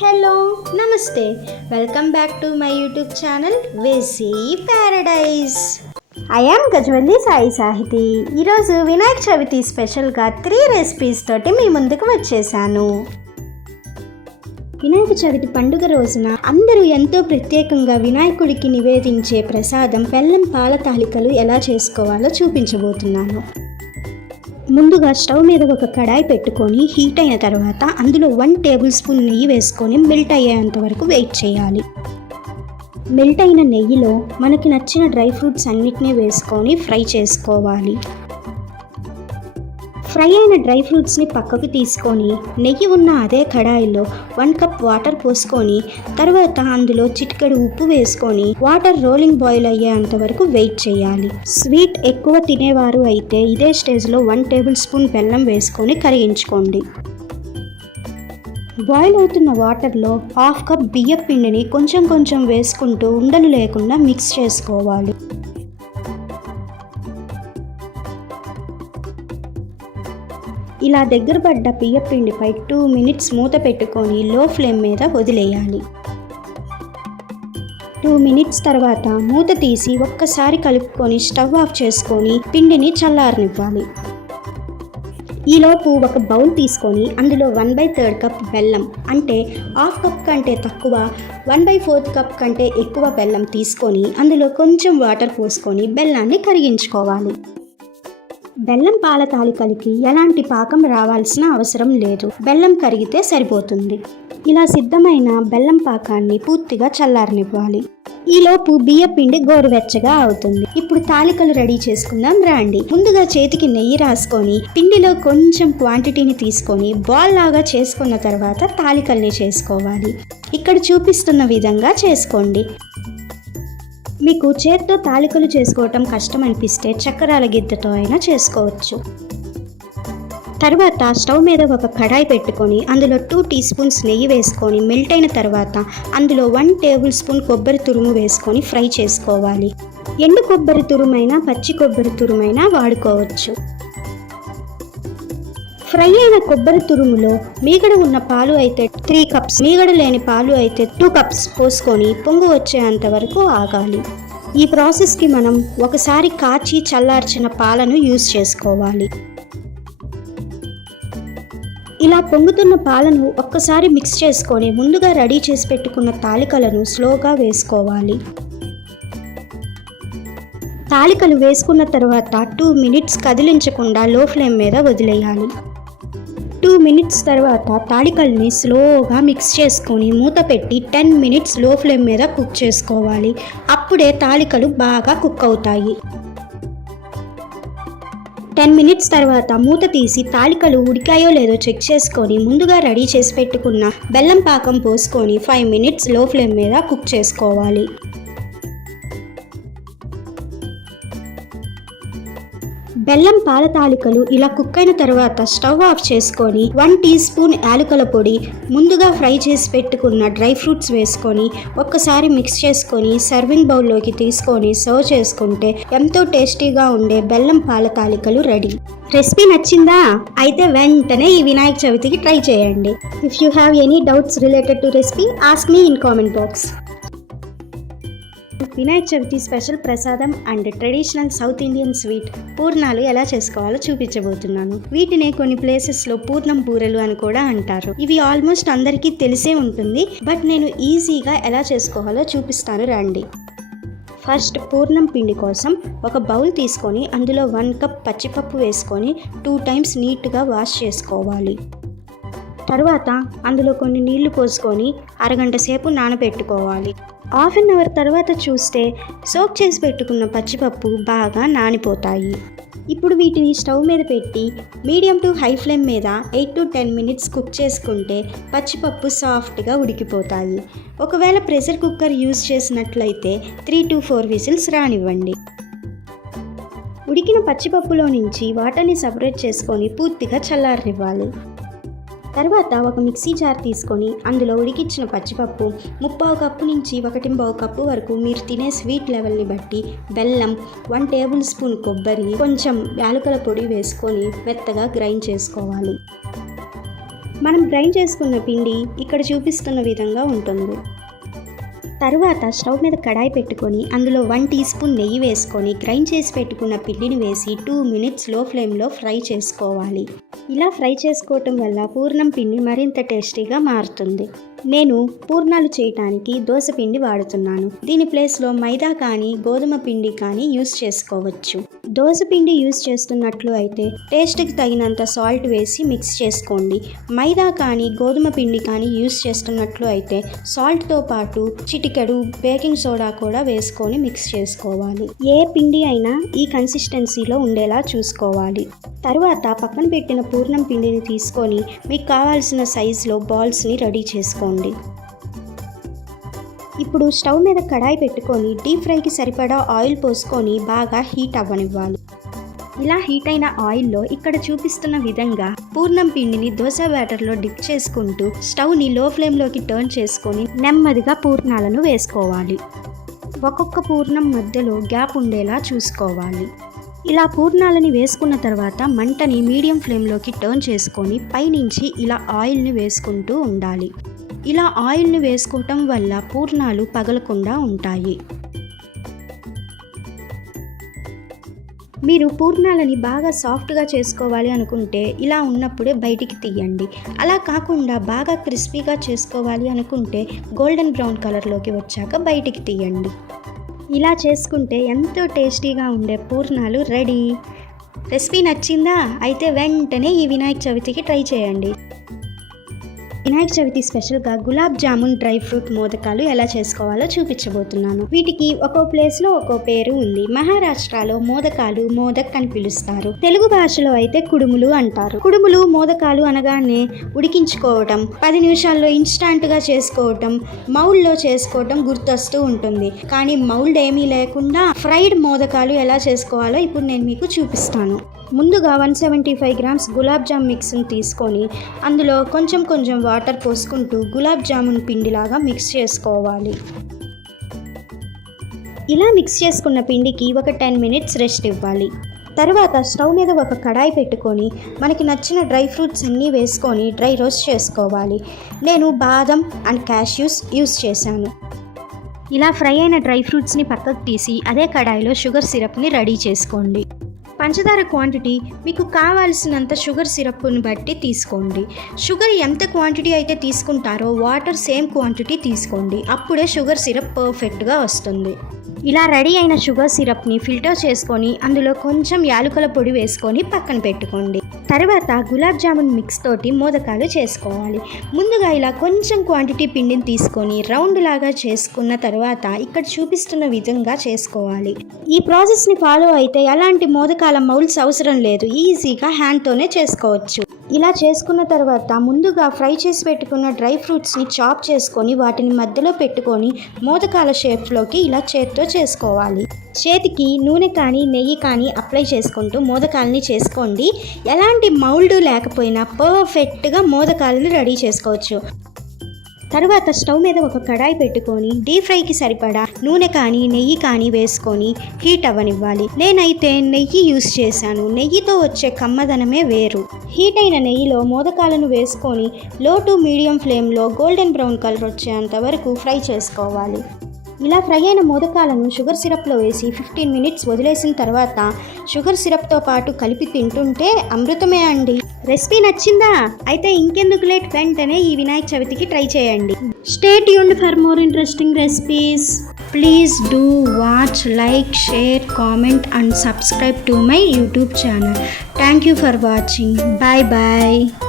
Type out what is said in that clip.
Hello నమస్తే, welcome back to my YouTube channel వేసీ paradise. I am Gajvalli Sai Sahiti. ఈరోజు వినాయక చవితి స్పెషల్గా 3 రెసిపీస్ తోటి మీ ముందుకు వచ్చేసాను. వినాయక చవితి పండుగ రోజున అందరూ ఎంతో ప్రత్యేకంగా వినాయకుడికి నివేదించే ప్రసాదం బెల్లం పాల తాలికలు ఎలా చేసుకోవాలో చూపించబోతున్నాను. ముందుగా స్టవ్ మీద ఒక కడాయి పెట్టుకొని హీట్ అయిన తర్వాత అందులో 1 టేబుల్ స్పూన్ నెయ్యి వేసుకొని మెల్ట్ అయ్యేంత వరకు వెయిట్ చేయాలి. మెల్ట్ అయిన నెయ్యిలో మనకి నచ్చిన డ్రై ఫ్రూట్స్ అన్నిటినీ వేసుకొని ఫ్రై చేసుకోవాలి. ఫ్రై అయిన డ్రై ఫ్రూట్స్ని పక్కకు తీసుకొని నెయ్యి ఉన్న అదే కడాయిలో 1 కప్ వాటర్ పోసుకొని తర్వాత అందులో చిటికెడు ఉప్పు వేసుకొని వాటర్ రోలింగ్ బాయిల్ అయ్యేంత వరకు వెయిట్ చేయాలి. స్వీట్ ఎక్కువ తినేవారు అయితే ఇదే స్టేజ్లో 1 టేబుల్ స్పూన్ బెల్లం వేసుకొని కరిగించుకోండి. బాయిల్ అవుతున్న వాటర్లో 1/2 కప్ బియ్యం పిండిని కొంచెం కొంచెం వేసుకుంటూ ఉండలు లేకుండా మిక్స్ చేసుకోవాలి. ఇలా దగ్గర పడ్డ బియ్యం పిండిపై 2 మినిట్స్ మూత పెట్టుకొని లో ఫ్లేమ్ మీద వదిలేయాలి. 2 మినిట్స్ తర్వాత మూత తీసి ఒక్కసారి కలుపుకొని స్టవ్ ఆఫ్ చేసుకొని పిండిని చల్లారనివ్వాలి. ఈలోపు ఒక బౌల్ తీసుకొని అందులో 1/3 కప్ బెల్లం, అంటే 1/2 కప్ కంటే తక్కువ 1/4 కప్ కంటే ఎక్కువ బెల్లం తీసుకొని అందులో కొంచెం వాటర్ పోసుకొని బెల్లాన్ని కరిగించుకోవాలి. బెల్లం పాల తాలికలకి ఎలాంటి పాకం రావాల్సిన అవసరం లేదు, బెల్లం కరిగితే సరిపోతుంది. ఇలా సిద్ధమైన బెల్లం పాకాన్ని పూర్తిగా చల్లారనివ్వాలి. ఈలోపు బియ్యం పిండి గోరువెచ్చగా అవుతుంది. ఇప్పుడు తాలికలు రెడీ చేసుకుందాం రండి. ముందుగా చేతికి నెయ్యి రాసుకొని పిండిలో కొంచెం క్వాంటిటీని తీసుకొని బాల్ లాగా చేసుకున్న తర్వాత తాలికల్ని చేసుకోవాలి. ఇక్కడ చూపిస్తున్న విధంగా చేసుకోండి. మీకు చేత్తో తాలికలు చేసుకోవటం కష్టం అనిపిస్తే చక్కెరాల గిద్దతో అయినా చేసుకోవచ్చు. తర్వాత స్టవ్ మీద ఒక కడాయి పెట్టుకొని అందులో 2 టీ స్పూన్స్ నెయ్యి వేసుకొని మెల్ట్ అయిన తర్వాత అందులో 1 టేబుల్ స్పూన్ కొబ్బరి తురుము వేసుకొని ఫ్రై చేసుకోవాలి. ఎండు కొబ్బరి తురుమైనా పచ్చి కొబ్బరి తురుమైనా వాడుకోవచ్చు. ఫ్రై అయిన కొబ్బరి తురుములో మీగడ ఉన్న పాలు అయితే 3 కప్స్, మీగడ లేని పాలు అయితే 2 కప్స్ పోసుకొని పొంగు వచ్చేంత వరకు ఆగాలి. ఈ ప్రాసెస్కి మనం ఒకసారి కాచి చల్లార్చిన పాలను యూజ్ చేసుకోవాలి. ఇలా పొంగుతున్న పాలను ఒక్కసారి మిక్స్ చేసుకొని ముందుగా రెడీ చేసి పెట్టుకున్న తాలికలను స్లోగా వేసుకోవాలి. తాలికలు వేసుకున్న తర్వాత 2 మినిట్స్ కదిలించకుండా లో ఫ్లేమ్ మీద వదిలేయాలి. 2 మినిట్స్ తర్వాత తాలికల్ని స్లోగా మిక్స్ చేసుకొని మూత పెట్టి 10 మినిట్స్ లో ఫ్లేమ్ మీద కుక్ చేసుకోవాలి. అప్పుడే తాలికలు బాగా కుక్ అవుతాయి. 10 మినిట్స్ తర్వాత మూత తీసి తాలికలు ఉడికాయో లేదో చెక్ చేసుకొని ముందుగా రెడీ చేసి పెట్టుకున్న బెల్లం పాకం పోసుకొని 5 మినిట్స్ లో ఫ్లేమ్ మీద కుక్ చేసుకోవాలి. బెల్లం పాల తాలికలు ఇలా కుక్ అయిన తర్వాత స్టవ్ ఆఫ్ చేసుకొని 1 టీ స్పూన్ యాలకుల పొడి, ముందుగా ఫ్రై చేసి పెట్టుకున్న డ్రై ఫ్రూట్స్ వేసుకొని ఒక్కసారి మిక్స్ చేసుకొని సర్వింగ్ బౌల్లోకి తీసుకొని సర్వ్ చేసుకుంటే ఎంతో టేస్టీగా ఉండే బెల్లం పాల తాలికలు రెడీ. రెసిపీ నచ్చిందా? అయితే వెంటనే ఈ వినాయక చవితికి ట్రై చేయండి. If you have any doubts related to recipe ask me in comment box. Vinayaka Chavithi special prasadam and traditional South Indian sweet పూర్ణాలు ఎలా చేసుకోవాలో చూపించబోతున్నాను. వీటినే కొన్ని ప్లేసెస్లో పూర్ణం బూరెలు అని కూడా అంటారు. ఇవి ఆల్మోస్ట్ అందరికీ తెలిసే ఉంటుంది, బట్ నేను ఈజీగా ఎలా చేసుకోవాలో చూపిస్తాను రండి. ఫస్ట్ పూర్ణం పిండి కోసం ఒక బౌల్ తీసుకొని అందులో 1 కప్ పచ్చిపప్పు వేసుకొని 2 టైమ్స్ నీట్గా వాష్ చేసుకోవాలి. తర్వాత అందులో కొన్ని నీళ్లు పోసుకొని అరగంట సేపు నానబెట్టుకోవాలి. 1/2 అవర్ తర్వాత చూస్తే సోక్ చేసి పెట్టుకున్న పచ్చిపప్పు బాగా నానిపోతాయి. ఇప్పుడు వీటిని స్టవ్ మీద పెట్టి మీడియం టు హై ఫ్లేమ్ మీద 8 to 10 మినిట్స్ కుక్ చేసుకుంటే పచ్చిపప్పు సాఫ్ట్గా ఉడికిపోతాయి. ఒకవేళ ప్రెషర్ కుక్కర్ యూజ్ చేసినట్లయితే 3 to 4 విజిల్స్ రానివ్వండి. ఉడికిన పచ్చిపప్పులో నుంచి వాటర్ని సపరేట్ చేసుకొని పూర్తిగా చల్లారనివ్వాలి. తర్వాత ఒక మిక్సీ జార్ తీసుకొని అందులో ఉడికించిన పచ్చిపప్పు 3/4 కప్పు నుంచి 1/4 కప్పు వరకు మీరు తినే స్వీట్ లెవెల్ని బట్టి బెల్లం, 1 టేబుల్ స్పూన్ కొబ్బరి, కొంచెం యాలకుల పొడి వేసుకొని మెత్తగా గ్రైండ్ చేసుకోవాలి. మనం గ్రైండ్ చేసుకున్న పిండి ఇక్కడ చూపిస్తున్న విధంగా ఉంటుంది. తరువాత స్టవ్ మీద కడాయి పెట్టుకొని అందులో 1 టీ స్పూన్ నెయ్యి వేసుకొని గ్రైండ్ చేసి పెట్టుకున్న పిండిని వేసి 2 మినిట్స్ లో ఫ్లేమ్లో ఫ్రై చేసుకోవాలి. ఇలా ఫ్రై చేసుకోవటం వల్ల పూర్ణం పిండి మరింత టేస్టీగా మారుతుంది. నేను పూర్ణాలు చేయటానికి దోశ పిండి వాడుతున్నాను. దీని ప్లేస్లో మైదా కానీ గోధుమ పిండి కానీ యూస్ చేసుకోవచ్చు. దోశ పిండి యూస్ చేస్తున్నట్లు అయితే టేస్ట్కి తగినంత సాల్ట్ వేసి మిక్స్ చేసుకోండి. మైదా కానీ గోధుమ పిండి కానీ యూస్ చేస్తున్నట్లు అయితే సాల్ట్తో పాటు చిటికెడు బేకింగ్ సోడా కూడా వేసుకొని మిక్స్ చేసుకోవాలి. ఏ పిండి అయినా ఈ కన్సిస్టెన్సీలో ఉండేలా చూసుకోవాలి. తరువాత పక్కన పెట్టిన పూర్ణం పిండిని తీసుకొని మీకు కావాల్సిన సైజులో బాల్స్ని రెడీ చేసుకోండి. ఇప్పుడు స్టవ్ మీద కడాయి పెట్టుకొని డీప్ ఫ్రైకి సరిపడా ఆయిల్ పోసుకొని బాగా హీట్ అవ్వనివ్వాలి. ఇలా హీట్ అయిన ఆయిల్లో ఇక్కడ చూపిస్తున్న విధంగా పూర్ణం పిండిని దోశ బ్యాటర్లో డిప్ చేసుకుంటూ స్టవ్ని లో ఫ్లేమ్లోకి టర్న్ చేసుకొని నెమ్మదిగా పూర్ణాలను వేసుకోవాలి. ఒక్కొక్క పూర్ణం మధ్యలో గ్యాప్ ఉండేలా చూసుకోవాలి. ఇలా పూర్ణాలని వేసుకున్న తర్వాత మంటని మీడియం ఫ్లేమ్లోకి టర్న్ చేసుకొని పైనుంచి ఇలా ఆయిల్ని వేసుకుంటూ ఉండాలి. ఇలా ఆయిల్ని వేసుకోవటం వల్ల పూర్ణాలు పగలకుండా ఉంటాయి. మీరు పూర్ణాలని బాగా సాఫ్ట్గా చేసుకోవాలి అనుకుంటే ఇలా ఉన్నప్పుడే బయటికి తీయండి. అలా కాకుండా బాగా క్రిస్పీగా చేసుకోవాలి అనుకుంటే గోల్డెన్ బ్రౌన్ కలర్లోకి వచ్చాక బయటికి తీయండి. ఇలా చేసుకుంటే ఎంతో టేస్టీగా ఉండే పూర్ణాలు రెడీ. రెసిపీ నచ్చిందా? అయితే వెంటనే ఈ వినాయక చవితికి ట్రై చేయండి. వినాయక చవితి స్పెషల్గా గులాబ్ జామున్ డ్రై ఫ్రూట్ మోదకాలు ఎలా చేసుకోవాలో చూపించబోతున్నాను. వీటికి ఒక్కో ప్లేస్లో ఒక్కో పేరు ఉంది. మహారాష్ట్రలో మోదకాలు మోదక్ అని పిలుస్తారు. తెలుగు భాషలో అయితే కుడుములు అంటారు. కుడుములు మోదకాలు అనగానే ఉడికించుకోవటం, 10 నిమిషాల్లో ఇన్స్టాంట్గా చేసుకోవటం, మౌల్డ్లో చేసుకోవటం గుర్తొస్తూ ఉంటుంది. కానీ మౌల్డ్ ఏమీ లేకుండా ఫ్రైడ్ మోదకాలు ఎలా చేసుకోవాలో ఇప్పుడు నేను మీకు చూపిస్తాను. ముందుగా 175 గ్రామ్స్ గులాబ్ జామ్ మిక్స్ని తీసుకొని అందులో కొంచెం కొంచెం వాటర్ పోసుకుంటూ గులాబ్ జామున్ పిండిలాగా మిక్స్ చేసుకోవాలి. ఇలా మిక్స్ చేసుకున్న పిండికి ఒక 10 మినిట్స్ రెస్ట్ ఇవ్వాలి. తర్వాత స్టవ్ మీద ఒక కడాయి పెట్టుకొని మనకి నచ్చిన డ్రై ఫ్రూట్స్ అన్నీ వేసుకొని డ్రై రోస్ట్ చేసుకోవాలి. నేను బాదం అండ్ క్యాష్యూస్ యూస్ చేశాను. ఇలా ఫ్రై అయిన డ్రై ఫ్రూట్స్ని పక్కకు తీసి అదే కడాయిలో షుగర్ సిరప్ని రెడీ చేసుకోండి. పంచదార క్వాంటిటీ మీకు కావాల్సినంత షుగర్ సిరప్ని బట్టి తీసుకోండి. షుగర్ ఎంత క్వాంటిటీ అయితే తీసుకుంటారో వాటర్ సేమ్ క్వాంటిటీ తీసుకోండి. అప్పుడే షుగర్ సిరప్ పర్ఫెక్ట్గా వస్తుంది. ఇలా రెడీ అయిన షుగర్ సిరప్ని ఫిల్టర్ చేసుకొని అందులో కొంచెం యాలకుల పొడి వేసుకొని పక్కన పెట్టుకోండి. తర్వాత గులాబ్ జామున్ మిక్స్ తోటి మోదకాలు చేసుకోవాలి. ముందుగా ఇలా కొంచెం క్వాంటిటీ పిండిని తీసుకొని రౌండ్ లాగా చేసుకున్న తర్వాత ఇక్కడ చూపిస్తున్న విధంగా చేసుకోవాలి. ఈ ప్రాసెస్ని ఫాలో అయితే ఎలాంటి మోదకాల మౌల్డ్స్ అవసరం లేదు. ఈజీగా హ్యాండ్తోనే చేసుకోవచ్చు. ఇలా చేసుకున్న తర్వాత ముందుగా ఫ్రై చేసి పెట్టుకున్న డ్రై ఫ్రూట్స్ని చాప్ చేసుకొని వాటిని మధ్యలో పెట్టుకొని మోదకాల షేప్లోకి ఇలా చేత్తో చేసుకోవాలి. చేతికి నూనె కానీ నెయ్యి కానీ అప్లై చేసుకుంటూ మోదకాలని చేసుకోండి. ఎలాంటి మౌల్డ్ లేకపోయినా పర్ఫెక్ట్గా మోదకాలను రెడీ చేసుకోవచ్చు. తర్వాత స్టవ్ మీద ఒక కడాయి పెట్టుకొని డీప్ ఫ్రైకి సరిపడా నూనె కానీ నెయ్యి కానీ వేసుకొని హీట్ అవ్వనివ్వాలి. నేనైతే నెయ్యి యూస్ చేశాను. నెయ్యితో వచ్చే కమ్మదనమే వేరు. హీట్ అయిన నెయ్యిలో మోదకాలను వేసుకొని లో టు మీడియం ఫ్లేమ్లో గోల్డెన్ బ్రౌన్ కలర్ వచ్చేంత వరకు ఫ్రై చేసుకోవాలి. ఇలా ఫ్రై అయిన మోదకాలను షుగర్ సిరప్లో వేసి 15 మినిట్స్ వదిలేసిన తర్వాత షుగర్ సిరప్తో పాటు కలిపి తింటుంటే అమృతమే అండి. రెసిపీ నచ్చిందా? అయితే ఇంకెందుకు లేట్, వెంటనే ఈ వినాయక చవితికి ట్రై చేయండి. Stay tuned for more interesting recipes. Please do watch, like, share, comment and subscribe to my YouTube channel. Thank you for watching. Bye bye.